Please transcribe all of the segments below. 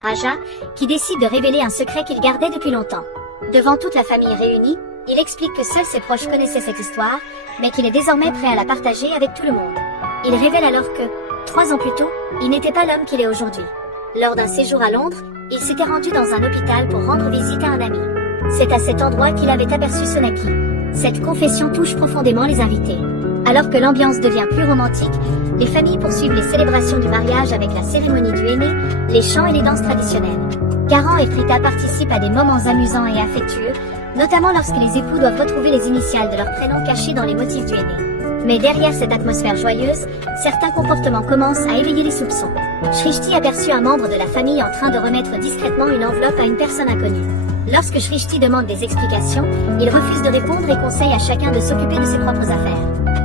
Raja, qui décide de révéler un secret qu'il gardait depuis longtemps. Devant toute la famille réunie, il explique que seuls ses proches connaissaient cette histoire, mais qu'il est désormais prêt à la partager avec tout le monde. Il révèle alors que, 3 ans plus tôt, il n'était pas l'homme qu'il est aujourd'hui. Lors d'un séjour à Londres, il s'était rendu dans un hôpital pour rendre visite à un ami. C'est à cet endroit qu'il avait aperçu Sonaki. Cette confession touche profondément les invités. Alors que l'ambiance devient plus romantique, les familles poursuivent les célébrations du mariage avec la cérémonie du henné, les chants et les danses traditionnelles. Karan et Prita participent à des moments amusants et affectueux, notamment lorsque les époux doivent retrouver les initiales de leurs prénoms cachés dans les motifs du henné. Mais derrière cette atmosphère joyeuse, certains comportements commencent à éveiller les soupçons. Shrishti aperçut un membre de la famille en train de remettre discrètement une enveloppe à une personne inconnue. Lorsque Shrishti demande des explications, il refuse de répondre et conseille à chacun de s'occuper de ses propres affaires.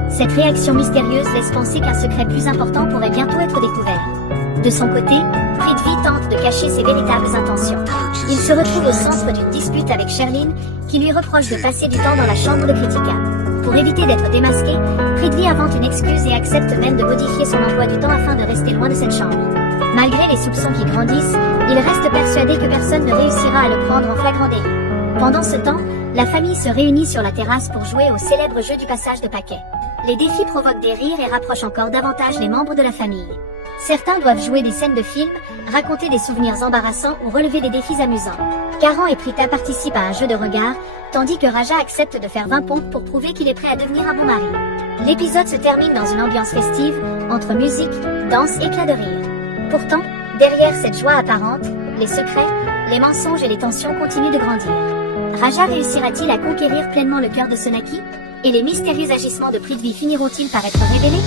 Cette réaction mystérieuse laisse penser qu'un secret plus important pourrait bientôt être découvert. De son côté, Prithvi tente de cacher ses véritables intentions. Il se retrouve au centre d'une dispute avec Sherlyn, qui lui reproche de passer du temps dans la chambre de Kritika. Pour éviter d'être démasqué, Prithvi invente une excuse et accepte même de modifier son emploi du temps afin de rester loin de cette chambre. Malgré les soupçons qui grandissent, il reste persuadé que personne ne réussira à le prendre en flagrant délit. Pendant ce temps, la famille se réunit sur la terrasse pour jouer au célèbre jeu du passage de paquets. Les défis provoquent des rires et rapprochent encore davantage les membres de la famille. Certains doivent jouer des scènes de films, raconter des souvenirs embarrassants ou relever des défis amusants. Karan et Prita participent à un jeu de regard, tandis que Raja accepte de faire 20 pompes pour prouver qu'il est prêt à devenir un bon mari. L'épisode se termine dans une ambiance festive, entre musique, danse et éclats de rire. Pourtant, derrière cette joie apparente, les secrets, les mensonges et les tensions continuent de grandir. Raja réussira-t-il à conquérir pleinement le cœur de Sonaki? Et les mystérieux agissements de Prithvi finiront-ils par être révélés?